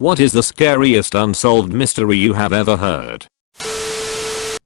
What is the scariest unsolved mystery you have ever heard?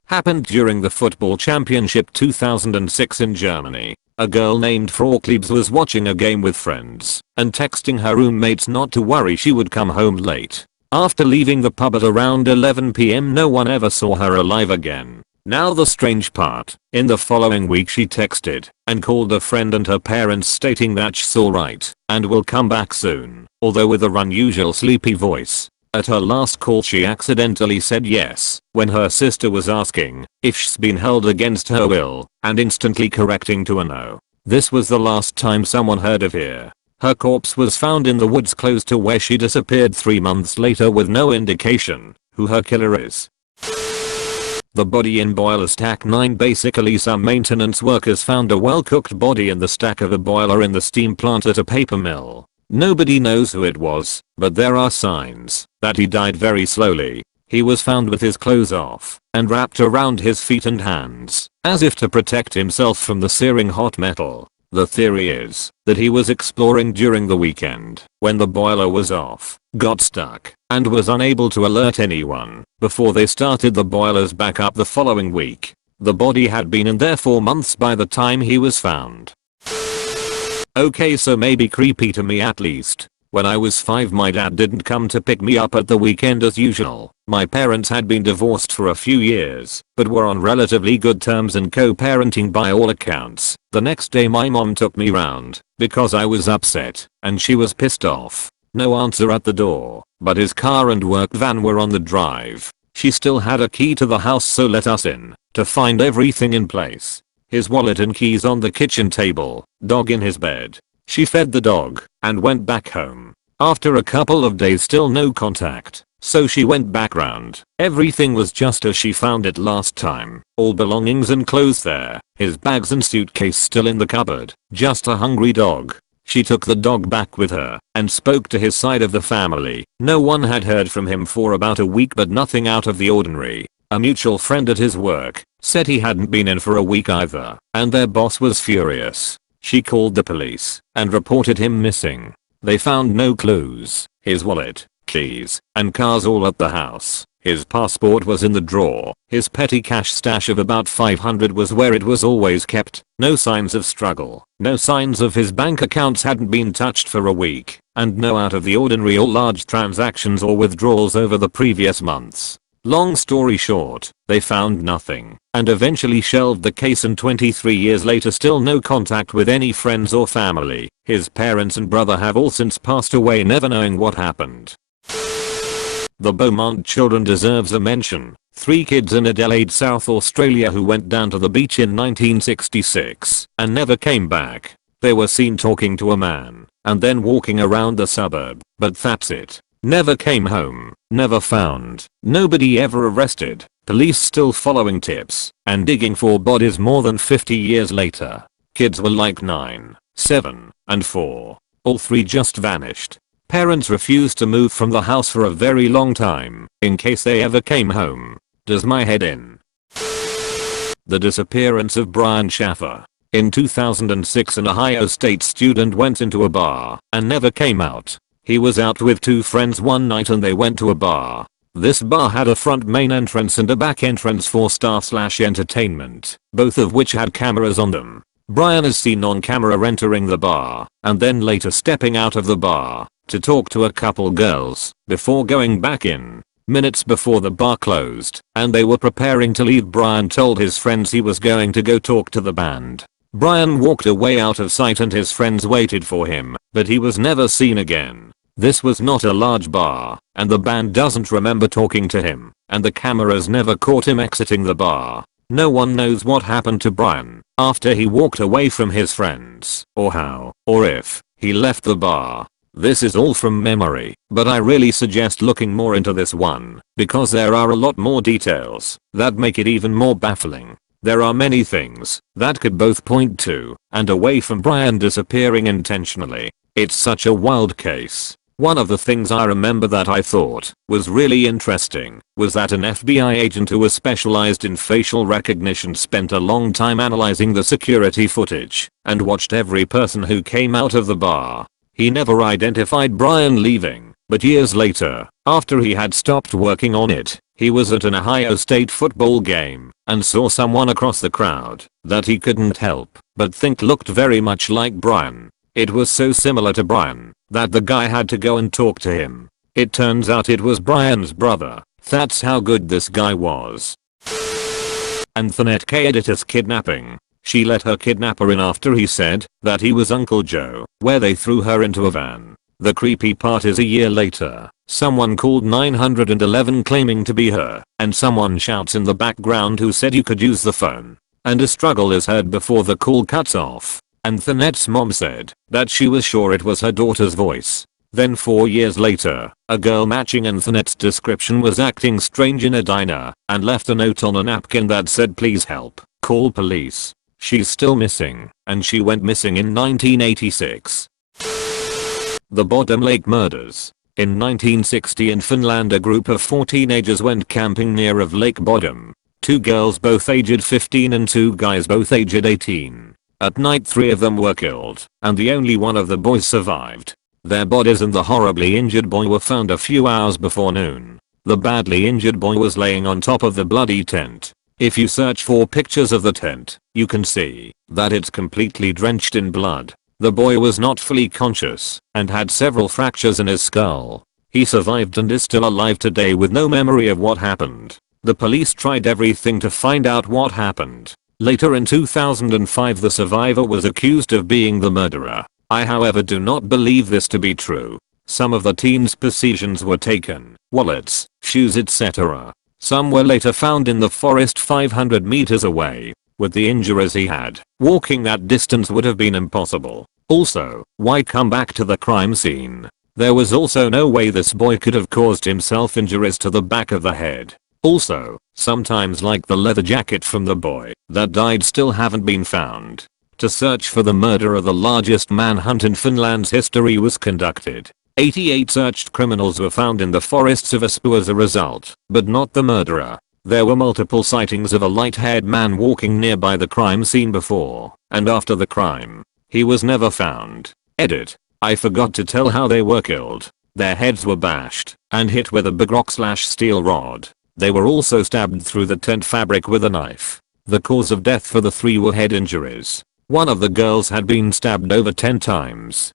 Happened during the football championship 2006 in Germany. A girl named Frauklebs was watching a game with friends and texting her roommates not to worry, she would come home late. After leaving the pub at around 11 p.m. no one ever saw her alive again. Now the strange part, in the following week she texted and called a friend and her parents stating that she's alright and will come back soon, although with her unusual sleepy voice. At her last call she accidentally said yes when her sister was asking if she's been held against her will and instantly correcting to a no. This was the last time someone heard of her. Her corpse was found in the woods close to where she disappeared 3 months later with no indication who her killer is. The body in boiler stack 9. Basically some maintenance workers found a well-cooked body in the stack of a boiler in the steam plant at a paper mill. Nobody knows who it was, but there are signs that he died very slowly. He was found with his clothes off and wrapped around his feet and hands, as if to protect himself from the searing hot metal. The theory is that he was exploring during the weekend when the boiler was off, got stuck, and was unable to alert anyone before they started the boilers back up the following week. The body had been in there for months by the time he was found. Okay, so maybe creepy to me at least. When I was 5 my dad didn't come to pick me up at the weekend as usual. My parents had been divorced for a few years, but were on relatively good terms and co-parenting by all accounts. The next day my mom took me round because I was upset and she was pissed off. No answer at the door, but his car and work van were on the drive. She still had a key to the house, so let us in to find everything in place. His wallet and keys on the kitchen table, dog in his bed. She fed the dog and went back home. After a couple of days still no contact, so she went back round. Everything was just as she found it last time. All belongings and clothes there, his bags and suitcase still in the cupboard, just a hungry dog. She took the dog back with her and spoke to his side of the family. No one had heard from him for about a week, but nothing out of the ordinary. A mutual friend at his work said he hadn't been in for a week either, and their boss was furious. She called the police and reported him missing. They found no clues. His wallet, keys, and cars all at the house. His passport was in the drawer. His petty cash stash of about $500 was where it was always kept. No signs of struggle. No signs of his bank accounts hadn't been touched for a week. And no out of the ordinary or large transactions or withdrawals over the previous months. Long story short, they found nothing and eventually shelved the case, and 23 years later still no contact with any friends or family. His parents and brother have all since passed away, never knowing what happened. The Beaumont children deserves a mention. 3 kids in Adelaide, South Australia, who went down to the beach in 1966 and never came back. They were seen talking to a man and then walking around the suburb, but that's it. Never came home, never found, nobody ever arrested, police still following tips and digging for bodies more than 50 years later. Kids were like 9, 7, and 4. All 3 just vanished. Parents refused to move from the house for a very long time, in case they ever came home. Does my head in? The disappearance of Brian Schaffer. In 2006 an Ohio State student went into a bar and never came out. He was out with 2 friends one night and they went to a bar. This bar had a front main entrance and a back entrance for staff/entertainment, both of which had cameras on them. Brian is seen on camera entering the bar and then later stepping out of the bar to talk to a couple girls before going back in. Minutes before the bar closed and they were preparing to leave, Brian told his friends he was going to go talk to the band. Brian walked away out of sight and his friends waited for him, but he was never seen again. This was not a large bar, and the band doesn't remember talking to him, and the cameras never caught him exiting the bar. No one knows what happened to Brian after he walked away from his friends, or how, or if he left the bar. This is all from memory, but I really suggest looking more into this one, because there are a lot more details that make it even more baffling. There are many things that could both point to and away from Brian disappearing intentionally. It's such a wild case. One of the things I remember that I thought was really interesting was that an FBI agent who was specialized in facial recognition spent a long time analyzing the security footage and watched every person who came out of the bar. He never identified Brian leaving, but years later, after he had stopped working on it, he was at an Ohio State football game and saw someone across the crowd that he couldn't help but think looked very much like Brian. It was so similar to Brian that the guy had to go and talk to him. It turns out it was Brian's brother. That's how good this guy was. Antoinette K. Editor's kidnapping. She let her kidnapper in after he said that he was Uncle Joe, where they threw her into a van. The creepy part is a year later, someone called 911 claiming to be her, and someone shouts in the background who said you could use the phone. And a struggle is heard before the call cuts off. Antoinette's mom said that she was sure it was her daughter's voice. Then 4 years later, a girl matching Antoinette's description was acting strange in a diner and left a note on a napkin that said please help, call police. She's still missing, and she went missing in 1986. The Bottom Lake Murders. In 1960 in Finland, a group of 4 teenagers went camping near of Lake Bottom. 2 girls both aged 15 and 2 guys both aged 18. At night 3 of them were killed, and the only one of the boys survived. Their bodies and the horribly injured boy were found a few hours before noon. The badly injured boy was laying on top of the bloody tent. If you search for pictures of the tent, you can see that it's completely drenched in blood. The boy was not fully conscious and had several fractures in his skull. He survived and is still alive today with no memory of what happened. The police tried everything to find out what happened. Later in 2005 the survivor was accused of being the murderer. I however do not believe this to be true. Some of the teens' possessions were taken, wallets, shoes etc. Some were later found in the forest 500 meters away. With the injuries he had, walking that distance would have been impossible. Also, why come back to the crime scene? There was also no way this boy could have caused himself injuries to the back of the head. Also, sometimes like the leather jacket from the boy that died still haven't been found. To search for the murderer, the largest manhunt in Finland's history was conducted. 88 searched criminals were found in the forests of Espoo as a result, but not the murderer. There were multiple sightings of a light-haired man walking nearby the crime scene before and after the crime. He was never found. Edit. I forgot to tell how they were killed. Their heads were bashed and hit with a big rock/steel rod. They were also stabbed through the tent fabric with a knife. The cause of death for the 3 were head injuries. One of the girls had been stabbed over 10 times.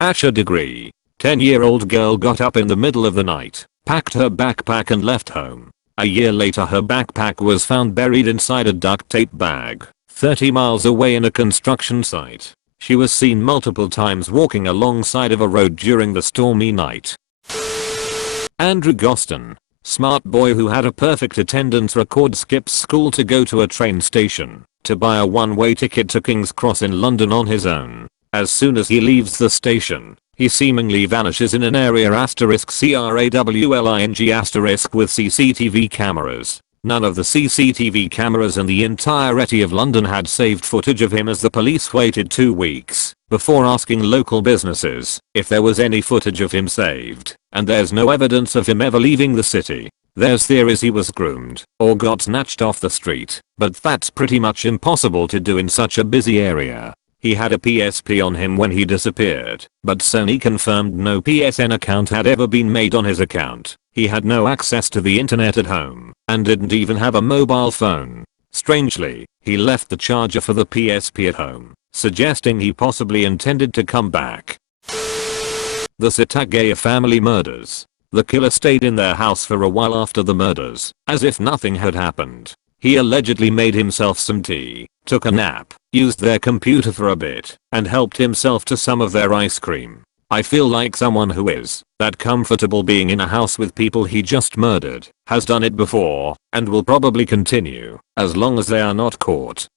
Asher degree. 10-year-old girl got up in the middle of the night, packed her backpack and left home. A year later her backpack was found buried inside a duct tape bag, 30 miles away in a construction site. She was seen multiple times walking alongside of a road during the stormy night. Andrew Goston. Smart boy who had a perfect attendance record skips school to go to a train station to buy a one-way ticket to King's Cross in London on his own. As soon as he leaves the station, he seemingly vanishes in an area *CRAWLING* with CCTV cameras. None of the CCTV cameras in the entirety of London had saved footage of him, as the police waited 2 weeks before asking local businesses if there was any footage of him saved, and there's no evidence of him ever leaving the city. There's theories he was groomed or got snatched off the street, but that's pretty much impossible to do in such a busy area. He had a PSP on him when he disappeared, but Sony confirmed no PSN account had ever been made on his account. He had no access to the internet at home and didn't even have a mobile phone. Strangely, he left the charger for the PSP at home, suggesting he possibly intended to come back. The Satagaya family murders. The killer stayed in their house for a while after the murders, as if nothing had happened. He allegedly made himself some tea, took a nap, used their computer for a bit, and helped himself to some of their ice cream. I feel like someone who is that comfortable being in a house with people he just murdered has done it before and will probably continue as long as they are not caught.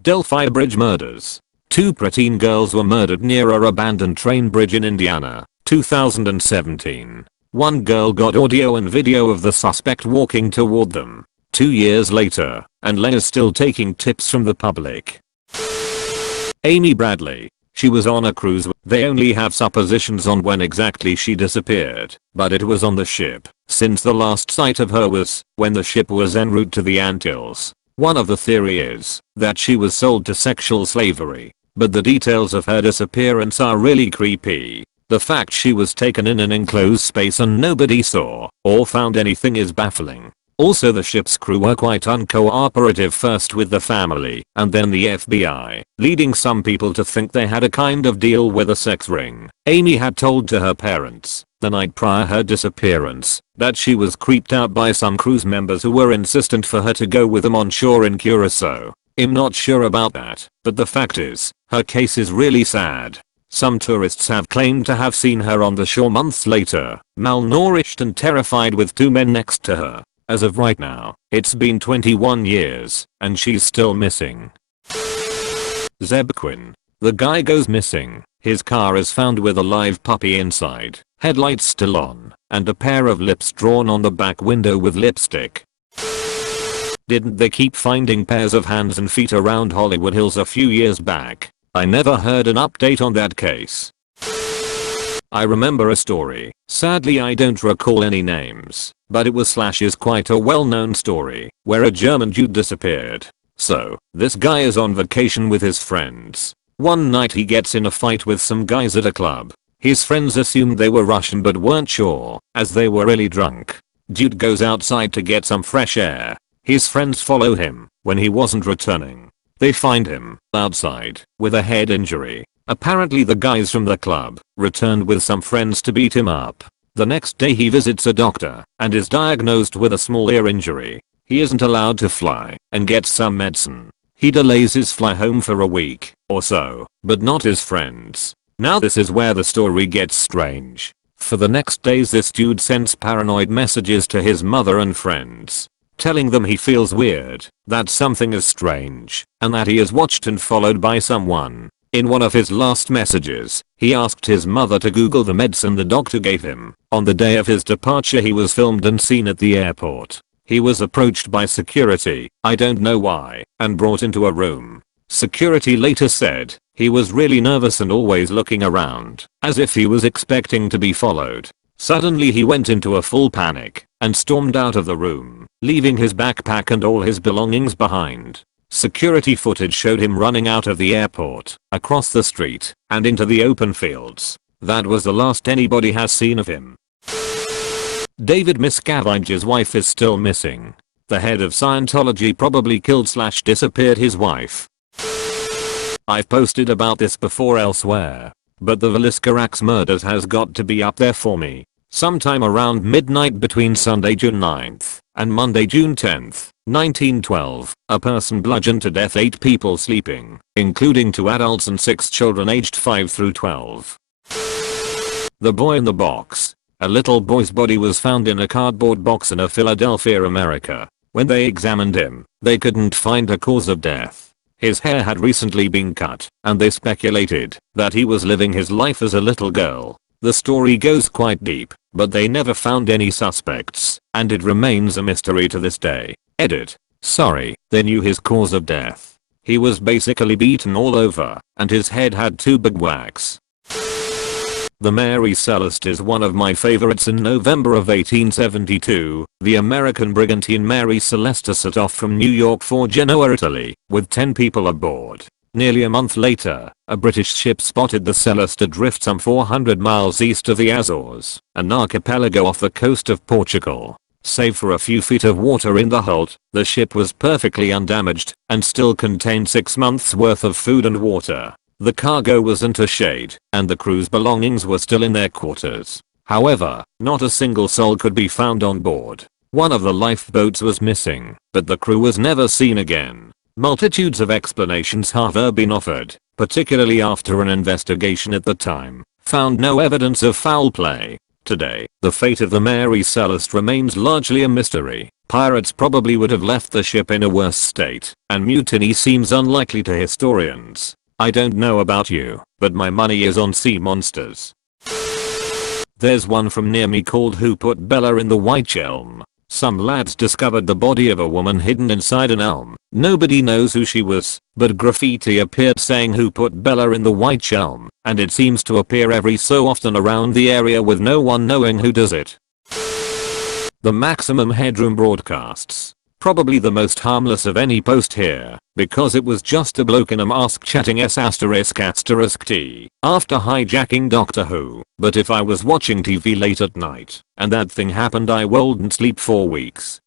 Delphi Bridge murders. 2 preteen girls were murdered near a abandoned train bridge in Indiana, 2017. One girl got audio and video of the suspect walking toward them. 2 years later, and Len is still taking tips from the public. Amy Bradley. She was on a cruise. They only have suppositions on when exactly she disappeared, but it was on the ship, since the last sight of her was when the ship was en route to the Antilles. One of the theory is that she was sold to sexual slavery, but the details of her disappearance are really creepy. The fact she was taken in an enclosed space and nobody saw or found anything is baffling. Also, the ship's crew were quite uncooperative, first with the family and then the FBI, leading some people to think they had a kind of deal with a sex ring. Amy had told to her parents the night prior her disappearance that she was creeped out by some cruise members who were insistent for her to go with them on shore in Curacao. I'm not sure about that, but the fact is, her case is really sad. Some tourists have claimed to have seen her on the shore months later, malnourished and terrified with two men next to her. As of right now, it's been 21 years, and she's still missing. Zebquin. The guy goes missing. His car is found with a live puppy inside, headlights still on, and a pair of lips drawn on the back window with lipstick. Didn't they keep finding pairs of hands and feet around Hollywood Hills a few years back? I never heard an update on that case. I remember a story. Sadly, I don't recall any names, but it was is quite a well-known story where a German Jew disappeared. So, this guy is on vacation with his friends. One night he gets in a fight with some guys at a club. His friends assumed they were Russian but weren't sure, as they were really drunk. Jude goes outside to get some fresh air. His friends follow him when he wasn't returning. They find him outside with a head injury. Apparently the guys from the club returned with some friends to beat him up. The next day he visits a doctor and is diagnosed with a small ear injury. He isn't allowed to fly and gets some medicine. He delays his fly home for a week or so, but not his friends. Now this is where the story gets strange. For the next days this dude sends paranoid messages to his mother and friends, telling them he feels weird, that something is strange, and that he is watched and followed by someone. In one of his last messages, he asked his mother to Google the medicine the doctor gave him. On the day of his departure he was filmed and seen at the airport. He was approached by security, I don't know why, and brought into a room. Security later said he was really nervous and always looking around, as if he was expecting to be followed. Suddenly he went into a full panic and stormed out of the room, leaving his backpack and all his belongings behind. Security footage showed him running out of the airport, across the street, and into the open fields. That was the last anybody has seen of him. David Miscavige's wife is still missing. The head of Scientology probably killed/disappeared his wife. I've posted about this before elsewhere, but the Veliscarax murders has got to be up there for me. Sometime around midnight between Sunday, June 9th and Monday, June 10th, 1912, a person bludgeoned to death 8 people sleeping, including 2 adults and 6 children aged 5 through 12. The boy in the box. A little boy's body was found in a cardboard box in Philadelphia, America. When they examined him, they couldn't find a cause of death. His hair had recently been cut, and they speculated that he was living his life as a little girl. The story goes quite deep, but they never found any suspects, and it remains a mystery to this day. Edit. Sorry, they knew his cause of death. He was basically beaten all over, and his head had 2 big whacks. The Mary Celeste is one of my favorites. In November of 1872, the American brigantine Mary Celeste set off from New York for Genoa, Italy, with 10 people aboard. Nearly a month later, a British ship spotted the Celeste adrift some 400 miles east of the Azores, an archipelago off the coast of Portugal. Save for a few feet of water in the hold, the ship was perfectly undamaged and still contained 6 months worth of food and water. The cargo was intershade, and the crew's belongings were still in their quarters. However, not a single soul could be found on board. One of the lifeboats was missing, but the crew was never seen again. Multitudes of explanations have been offered, particularly after an investigation at the time found no evidence of foul play. Today, the fate of the Mary Celeste remains largely a mystery. Pirates probably would have left the ship in a worse state, and mutiny seems unlikely to historians. I don't know about you, but my money is on sea monsters. There's one from near me called Who Put Bella in the White Elm. Some lads discovered the body of a woman hidden inside an elm. Nobody knows who she was, but graffiti appeared saying Who Put Bella in the White Elm, and it seems to appear every so often around the area with no one knowing who does it. The Maximum Headroom broadcasts. Probably the most harmless of any post here, because it was just a bloke in a mask chatting ***t after hijacking Doctor Who. But if I was watching TV late at night and that thing happened, I wouldn't sleep for weeks.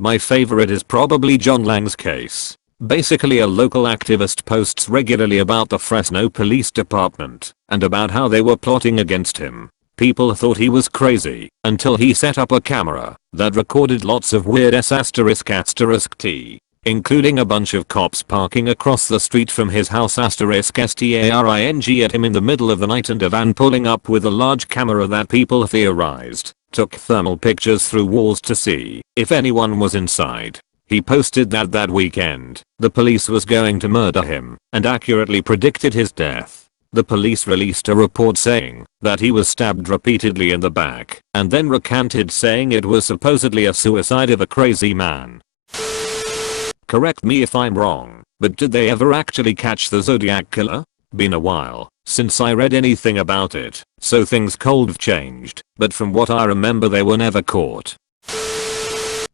My favorite is probably John Lang's case. Basically, a local activist posts regularly about the Fresno Police Department and about how they were plotting against him. People thought he was crazy until he set up a camera that recorded lots of weird ***t, including a bunch of cops parking across the street from his house ***staring at him in the middle of the night, and a van pulling up with a large camera that people theorized took thermal pictures through walls to see if anyone was inside. He posted that weekend the police was going to murder him and accurately predicted his death. The police released a report saying that he was stabbed repeatedly in the back and then recanted, saying it was supposedly a suicide of a crazy man. Correct me if I'm wrong, but did they ever actually catch the Zodiac killer? Been a while since I read anything about it, so things could have changed, but from what I remember they were never caught.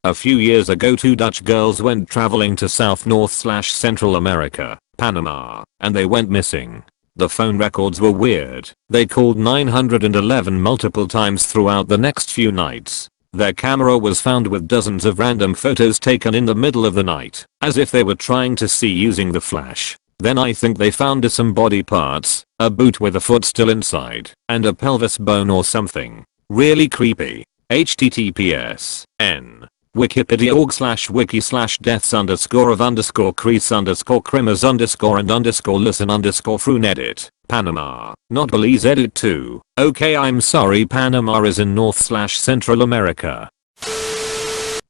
A few years ago, 2 Dutch girls went traveling to South/Central America, Panama, and they went missing. The phone records were weird. They called 911 multiple times throughout the next few nights. Their camera was found with dozens of random photos taken in the middle of the night, as if they were trying to see using the flash. Then I think they found some body parts, a boot with a foot still inside, and a pelvis bone or something. Really creepy. https://n wikipedia/deaths_of/crease_crimmers_and_listen_frunedit, Panama, not Belize edit 2. Okay, I'm sorry, Panama is in North/Central America.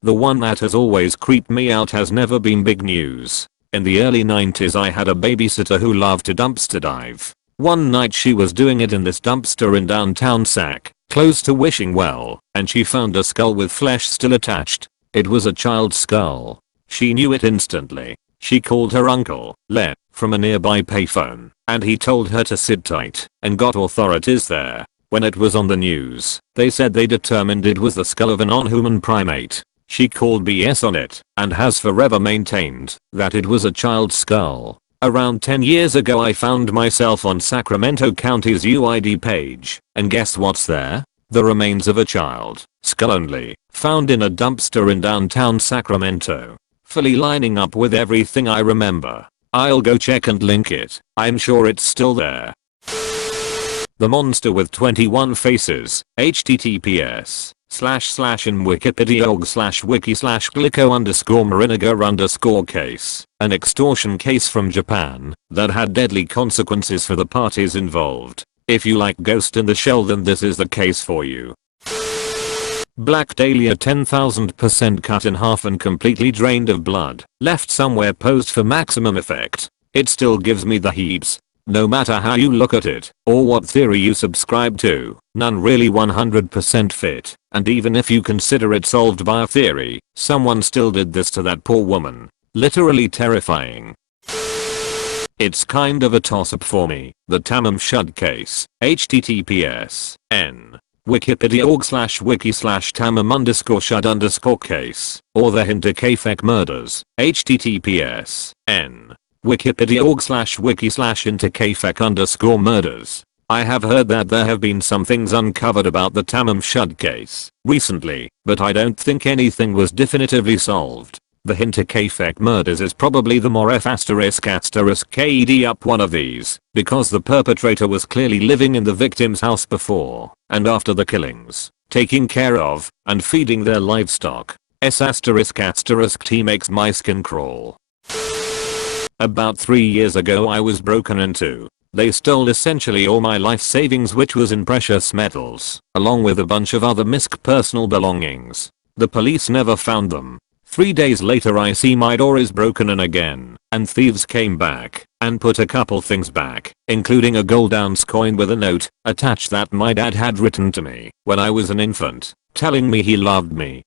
The one that has always creeped me out has never been big news. In the early 90s I had a babysitter who loved to dumpster dive. One night she was doing it in this dumpster in downtown Sac, close to Wishing Well, and she found a skull with flesh still attached. It was a child's skull. She knew it instantly. She called her uncle, Len, from a nearby payphone, and he told her to sit tight and got authorities there. When it was on the news, they said they determined it was the skull of a non-human primate. She called BS on it and has forever maintained that it was a child's skull. Around 10 years ago I found myself on Sacramento County's UID page, and guess what's there? The remains of a child, skull only, found in a dumpster in downtown Sacramento. Fully lining up with everything I remember. I'll go check and link it. I'm sure it's still there. The monster with 21 faces, https://in wikipedia.org/wiki/glicko_marinaga_case, an extortion case from Japan that had deadly consequences for the parties involved. If you like Ghost in the Shell, then this is the case for you. Black Dahlia 10,000% cut in half and completely drained of blood, left somewhere posed for maximum effect. It still gives me the heaves. No matter how you look at it, or what theory you subscribe to, none really 100% fit, and even if you consider it solved by a theory, someone still did this to that poor woman. Literally terrifying. It's kind of a toss-up for me. The Tamam Shud case, https://n wikipedia.org/wiki/tamam_shud_case, or the Hinterkaifeck murders, https://n wikipedia.org/wiki/hinterkaifeck_murders. I have heard that there have been some things uncovered about the Tamam Shud case recently, but I don't think anything was definitively solved. The Hinterkaifeck murders is probably the more ***ked up one of these, because the perpetrator was clearly living in the victim's house before and after the killings, taking care of and feeding their livestock. ***t makes my skin crawl. About 3 years ago I was broken into. They stole essentially all my life savings, which was in precious metals, along with a bunch of other misc personal belongings. The police never found them. 3 days later I see my door is broken in again, and thieves came back and put a couple things back, including a gold ounce coin with a note attached that my dad had written to me when I was an infant, telling me he loved me.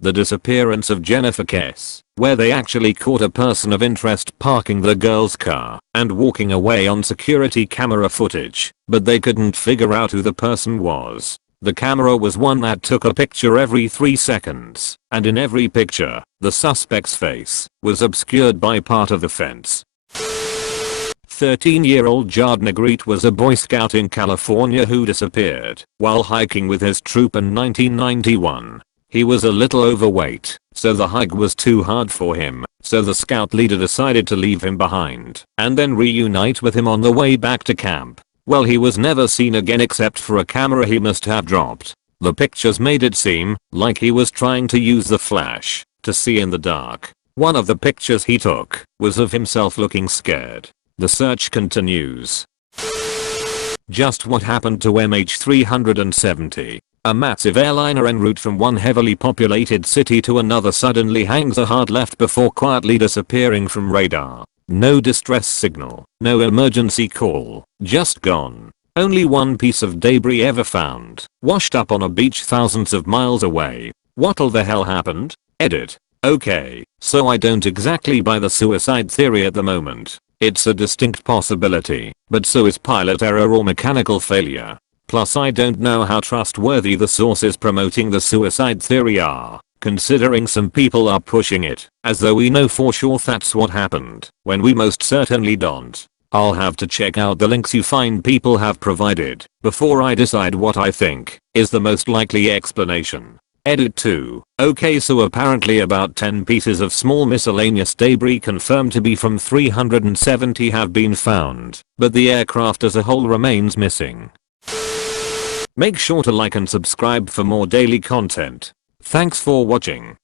The disappearance of Jennifer Kess, where they actually caught a person of interest parking the girl's car and walking away on security camera footage, but they couldn't figure out who the person was. The camera was one that took a picture every 3 seconds, and in every picture, the suspect's face was obscured by part of the fence. 13-year-old Jard Negrete was a Boy Scout in California who disappeared while hiking with his troop in 1991. He was a little overweight, so the hike was too hard for him, so the scout leader decided to leave him behind and then reunite with him on the way back to camp. Well, he was never seen again except for a camera he must have dropped. The pictures made it seem like he was trying to use the flash to see in the dark. One of the pictures he took was of himself looking scared. The search continues. Just what happened to MH370? A massive airliner en route from one heavily populated city to another suddenly hangs a hard left before quietly disappearing from radar. No distress signal, no emergency call, just gone. Only one piece of debris ever found, washed up on a beach thousands of miles away. What'll the hell happened? Edit. Okay, so I don't exactly buy the suicide theory at the moment. It's a distinct possibility, but so is pilot error or mechanical failure. Plus I don't know how trustworthy the sources promoting the suicide theory are, considering some people are pushing it as though we know for sure that's what happened, when we most certainly don't. I'll have to check out the links you find people have provided before I decide what I think is the most likely explanation. Edit 2. Okay, so apparently about 10 pieces of small miscellaneous debris confirmed to be from 370 have been found, but the aircraft as a whole remains missing. Make sure to like and subscribe for more daily content. Thanks for watching.